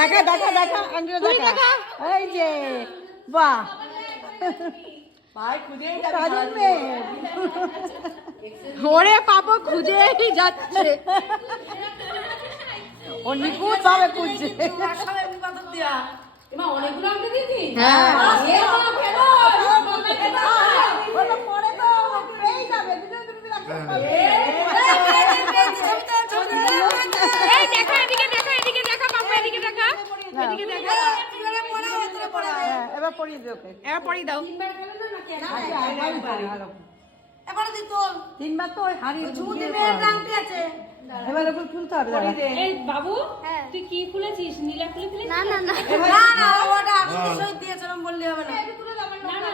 দেখা দেখা দেখা আঙ্গুল দেখা এই যে বাহ কাজের মেয়ে ওরে পাপা খুঁজেই যাচ্ছে ও নিখুঁত ভাবে খুঁজছে হ্যাঁ ওটা পরে তো পেয়ে যাবে দুজন তুমি রাখতে পারবে এই দেখা এদিকে দেখা পাপা এদিকে দেখা এদিকে দেখা হ্যাঁ, এবার পরিয়ে দিও ওকে এবার পড়ি দাও তিনবার তো ওই হাড়ি এবার ওকে খুলতে হবে দাঁড়া। এই বাবু তুই কি খুলেছিস নীলা খুলে ফেলেছিস না না না না না